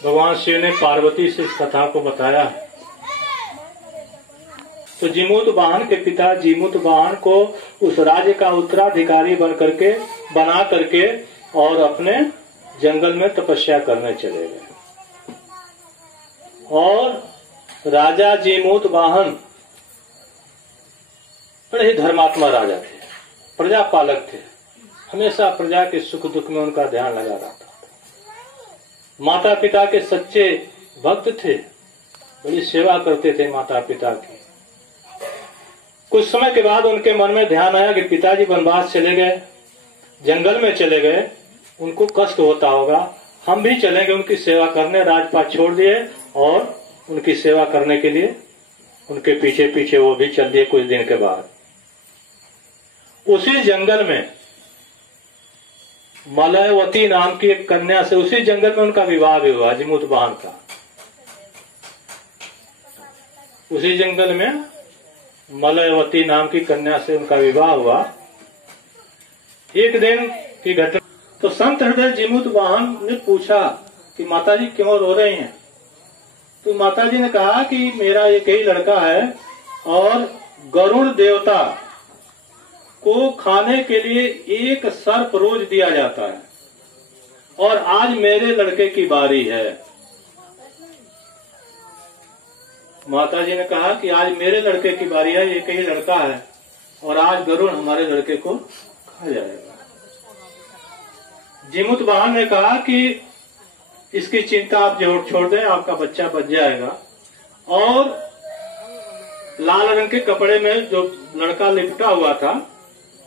भगवान शिव ने पार्वती से इस कथा को बताया। तो जीमूत वाहन के पिता जीमूत वाहन को उस राज्य का उत्तराधिकारी बना करके और अपने जंगल में तपस्या करने चले गए। और राजा जीमूत वाहन बड़े ही धर्मात्मा राजा थे, प्रजा पालक थे, हमेशा प्रजा के सुख दुख में उनका ध्यान लगा रहता था। माता पिता के सच्चे भक्त थे, बड़ी सेवा करते थे माता पिता की। कुछ समय के बाद उनके मन में ध्यान आया कि पिताजी वनवास चले गए, जंगल में चले गए, उनको कष्ट होता होगा, हम भी चलेंगे उनकी सेवा करने। राजपाट छोड़ दिए और उनकी सेवा करने के लिए उनके पीछे पीछे वो भी चल दिए। कुछ दिन के बाद उसी जंगल में मलयवती नाम की एक कन्या से, उसी जंगल में उनका विवाह भी हुआ, जीमूत वाहन का। उसी जंगल में मलयवती नाम की कन्या से उनका विवाह हुआ। एक दिन की घटना। तो संत हृदय जीमूत वाहन ने पूछा कि माताजी क्यों रो रही हैं? तो माताजी ने कहा कि मेरा एक ही लड़का है और गरुड़ देवता को खाने के लिए एक सर्प रोज दिया जाता है और आज मेरे लड़के की बारी है। माताजी ने कहा कि आज मेरे लड़के की बारी है, एक ही लड़का है और आज गरुड़ हमारे लड़के को खा जाएगा। जीमूत वाहन ने कहा कि इसकी चिंता आप छोड़ दें, आपका बच्चा बच जाएगा। और लाल रंग के कपड़े में जो लड़का लिपटा हुआ था,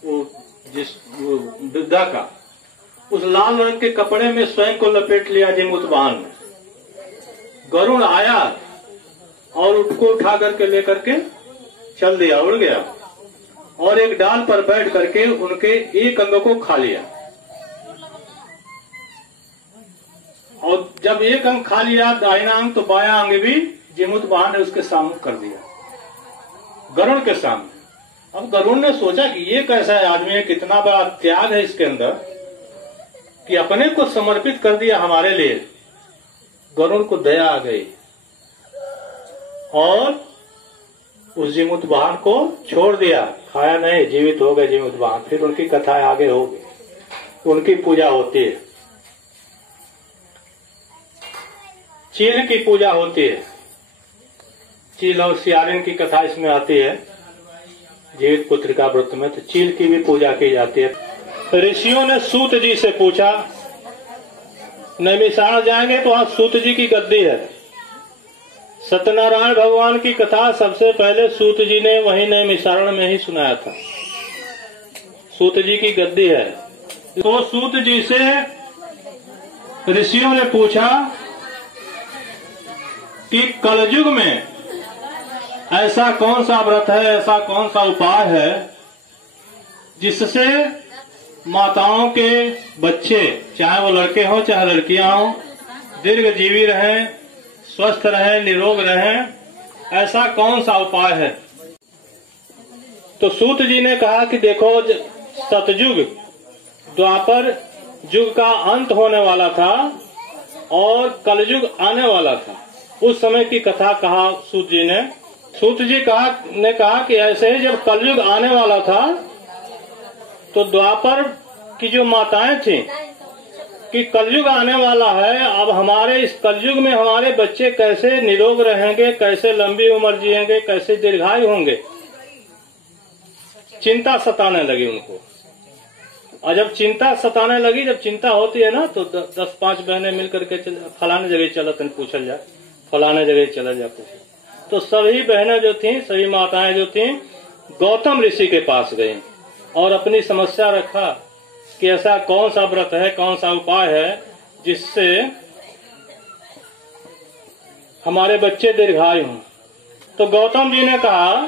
वो वृद्धा का, उस लाल रंग के कपड़े में स्वयं को लपेट लिया जीमूत वाहन ने। गरुड़ आया और उसको उठा करके लेकर के चल दिया, उड़ गया और एक डाल पर बैठ करके उनके एक अंग को खा लिया। और जब एक अंग खा लिया, दाहिना अंग तो बायां अंग भी जीमूत वाहन ने उसके सामने कर दिया, गरुड़ के सामने। अब गरुड़ ने सोचा कि ये कैसा है आदमी है, कितना बड़ा त्याग है इसके अंदर कि अपने को समर्पित कर दिया हमारे लिए। गरुड़ को दया आ गई और उस जीमूत वाहन को छोड़ दिया, खाया नहीं, जीवित हो गए जीमूत वाहन। फिर उनकी कथाएं आगे होगी, उनकी पूजा होती है, चील की पूजा होती है। चील और सियारिन की कथा इसमें आती है जीवित पुत्र का व्रत में, तो चील की भी पूजा की जाती है। ऋषियों ने सूत जी से पूछा, नैमिषारण जाएंगे तो वहां सूत जी की गद्दी है। सत्यनारायण भगवान की कथा सबसे पहले सूत जी ने वहीं नैमिषारण में ही सुनाया था। सूत जी की गद्दी है। तो सूत जी से ऋषियों ने पूछा कि कलयुग में ऐसा कौन सा व्रत है, ऐसा कौन सा उपाय है जिससे माताओं के बच्चे, चाहे वो लड़के हों चाहे लड़कियां हों, दीर्घ जीवी रहें, स्वस्थ रहें, निरोग रहें, ऐसा कौन सा उपाय है? तो सूत जी ने कहा कि देखो, सतयुग द्वापर युग का अंत होने वाला था और कलयुग आने वाला था। उस समय की कथा कहा सूत जी ने। सूत जी ने कहा कि ऐसे ही जब कलयुग आने वाला था तो द्वापर की जो माताएं थी कि कलयुग आने वाला है, अब हमारे इस कलयुग में हमारे बच्चे कैसे निरोग रहेंगे, कैसे लंबी उम्र जिएंगे, कैसे दीर्घायु होंगे, चिंता सताने लगी उनको। और जब चिंता सताने लगी, जब चिंता होती है ना, तो 10-5 बहनें मिलकर के फलाने जगह चला तन पूछल जाए, फलाने जगह चला जा पूछे। तो सभी बहनें जो थीं, सभी माताएं जो थीं, गौतम ऋषि के पास गई और अपनी समस्या रखा कि ऐसा कौन सा व्रत है, कौन सा उपाय है जिससे हमारे बच्चे दीर्घायु हों। तो गौतम जी ने कहा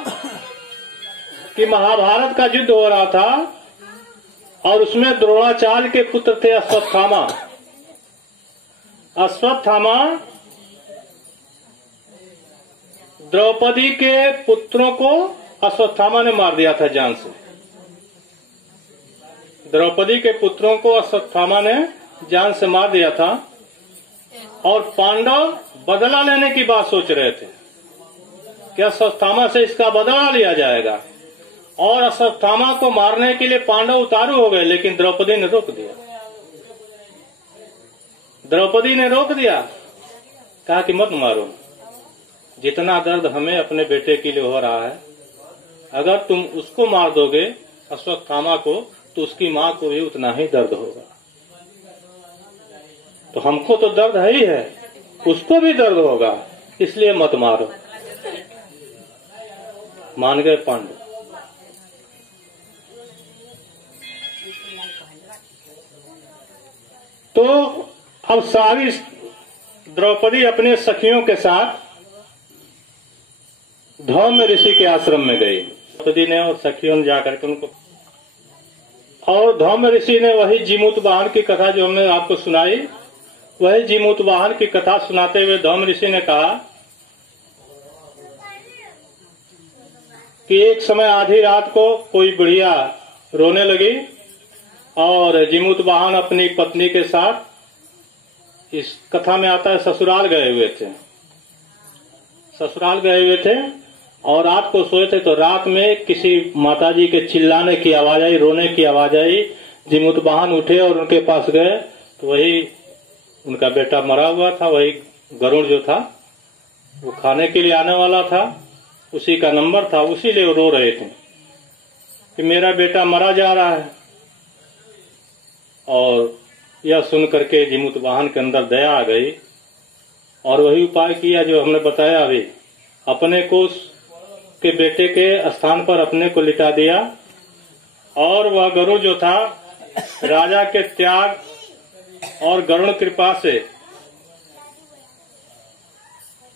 कि महाभारत का युद्ध हो रहा था और उसमें द्रोणाचार्य के पुत्र थे अश्वत्थामा। अश्वत्थामा द्रौपदी के पुत्रों को अश्वत्थामा ने मार दिया था जान से। द्रौपदी के पुत्रों को अश्वत्थामा ने जान से मार दिया था। और पांडव बदला लेने की बात सोच रहे थे कि अश्वत्थामा से इसका बदला लिया जाएगा, और अश्वत्थामा को मारने के लिए पांडव उतारू हो गए, लेकिन द्रौपदी ने रोक दिया। द्रौपदी ने रोक दिया, कहा कि मत मारो, जितना दर्द हमें अपने बेटे के लिए हो रहा है, अगर तुम उसको मार दोगे अश्वत्थामा को, तो उसकी मां को भी उतना ही दर्द होगा। तो हमको तो दर्द है ही है, उसको भी दर्द होगा, इसलिए मत मारो। मान गए पांडव। तो अब सारी द्रौपदी अपने सखियों के साथ धौम्य ऋषि के आश्रम में गई। द्रौपदी ने और सखियों ने जाकर के उनको, और धौम्य ऋषि ने वही जीमूत वाहन की कथा जो हमने आपको सुनाई, वही जीमूत वाहन की कथा सुनाते हुए धौम्य ऋषि ने कहा कि एक समय आधी रात को कोई बुढ़िया रोने लगी और जीमूत वाहन अपनी पत्नी के साथ, इस कथा में आता है, ससुराल गए हुए थे। ससुराल गए हुए थे और रात को सोए थे, तो रात में किसी माताजी के चिल्लाने की आवाज आई, रोने की आवाज आई। जीमूत वाहन उठे और उनके पास गए, तो वही उनका बेटा मरा हुआ था, वही गरुड़ जो था वो खाने के लिए आने वाला था, उसी का नंबर था, उसी लिए वो रो रहे थे कि मेरा बेटा मरा जा रहा है। और यह सुन करके जीमूत वाहन के अंदर दया आ गई और वही उपाय किया जो हमने बताया अभी, अपने को के बेटे के स्थान पर अपने को लिटा दिया, और वह गरुड़ जो था राजा के त्याग और गरुड़ कृपा से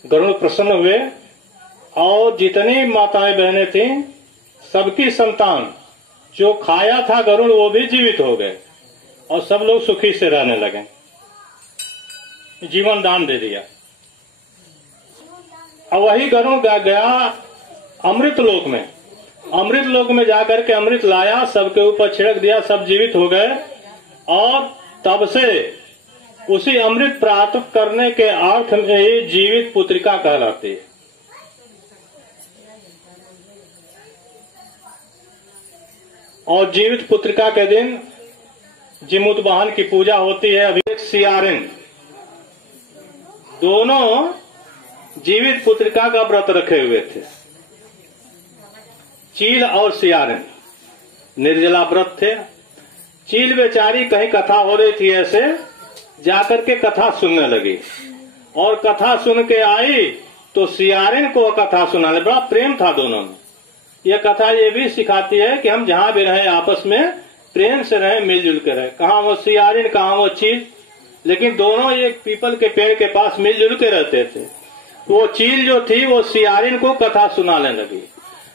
गरुड़ प्रसन्न हुए, और जितनी माताएं बहनें थीं सबकी संतान जो खाया था गरुड़ वो भी जीवित हो गए और सब लोग सुखी से रहने लगे, जीवन दान दे दिया। और वही गरुड़ गया अमृत लोक में, अमृत लोक में जाकर के अमृत लाया, सबके ऊपर छिड़क दिया, सब जीवित हो गए। और तब से उसी अमृत प्राप्त करने के अर्थ में ही जीवित पुत्रिका कहलाती है। और जीवित पुत्रिका के दिन जीमूत वाहन की पूजा होती है। अभी सियारिन, दोनों जीवित पुत्रिका का व्रत रखे हुए थे, चील और सियारिन निर्जला व्रत थे। चील बेचारी कहीं कथा हो रही थी, ऐसे जाकर के कथा सुनने लगी, और कथा सुन के आई तो सियारिन को कथा सुनाने, बड़ा प्रेम था दोनों में। यह कथा ये भी सिखाती है कि हम जहां भी रहे आपस में प्रेम से रहे, मिलजुल के रहे। कहाँ वो सियारिन, कहाँ वो चील, लेकिन दोनों एक पीपल के पेड़ के पास मिलजुल के रहते थे। वो चील जो थी वो सियारिन को कथा सुनाने लगी,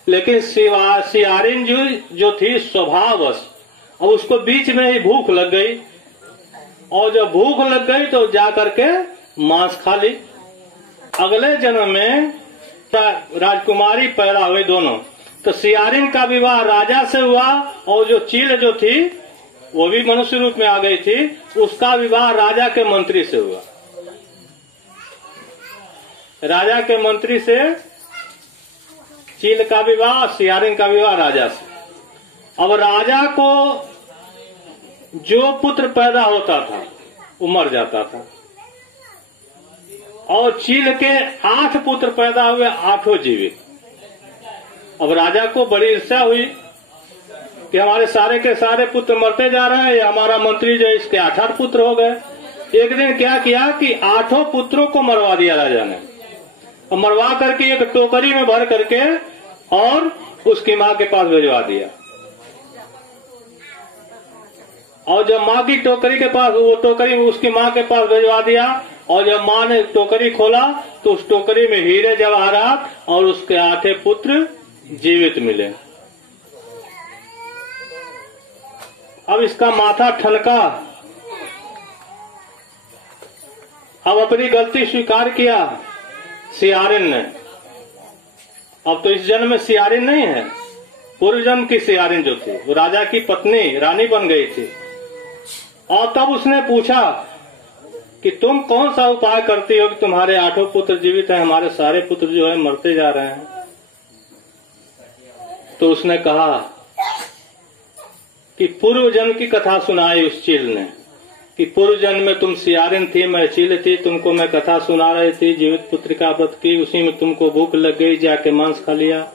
लेकिन सियारिन जो थी स्वभाववश, अब उसको बीच में ही भूख लग गई, और जब भूख लग गई तो जाकर के मांस खा ली। अगले जन्म में राजकुमारी पैदा हुई दोनों, तो सियारिन का विवाह राजा से हुआ, और जो चील जो थी वो भी मनुष्य रूप में आ गई थी, उसका विवाह राजा के मंत्री से हुआ। राजा के मंत्री से चील का विवाह, सियारिन का विवाह राजा से। अब राजा को जो पुत्र पैदा होता था वो मर जाता था, और चील के 8 पुत्र पैदा हुए, 8 जीवित। अब राजा को बड़ी ईर्ष्या हुई कि हमारे सारे के सारे पुत्र मरते जा रहे हैं, हमारा मंत्री जो इसके 8 पुत्र हो गए। एक दिन क्या किया कि 8 पुत्रों को मरवा दिया राजा ने, और मरवा करके एक टोकरी में भर करके और उसकी माँ के पास भिजवा दिया। और जब माँ की टोकरी के पास, वो टोकरी उसकी माँ के पास भिजवा दिया, और जब माँ ने टोकरी खोला तो उस टोकरी में हीरे जवाहरात और उसके 8 पुत्र जीवित मिले। अब इसका माथा ठनका, अब अपनी गलती स्वीकार किया सियारिन ने। अब तो इस जन्म में सियारिन नहीं है, पूर्व जन्म की सियारिन जो थी वो राजा की पत्नी, रानी बन गई थी। और तब उसने पूछा कि तुम कौन सा उपाय करती हो कि तुम्हारे 8 पुत्र जीवित हैं, हमारे सारे पुत्र जो है मरते जा रहे हैं। तो उसने कहा कि पूर्व जन्म की कथा सुनाई उस चील ने, कि पूर्व जन्म में तुम सियारिन थी, मैं चील थी, तुमको मैं कथा सुना रही थी, जीवित पुत्र का व्रत की, उसी में तुमको भूख लग गई, जाके मांस खा लिया,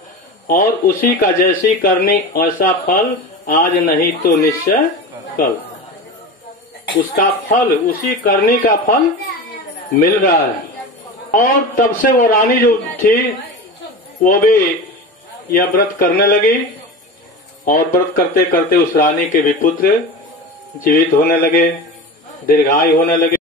और उसी का जैसी करनी ऐसा फल, आज नहीं तो निश्चय कल। उसका फल, उसी करनी का फल मिल रहा है। और तब से वो रानी जो थी वो भी यह व्रत करने लगी, और व्रत करते करते उस रानी के भी पुत्र जीवित होने लगे, दीर्घायु होने लगे।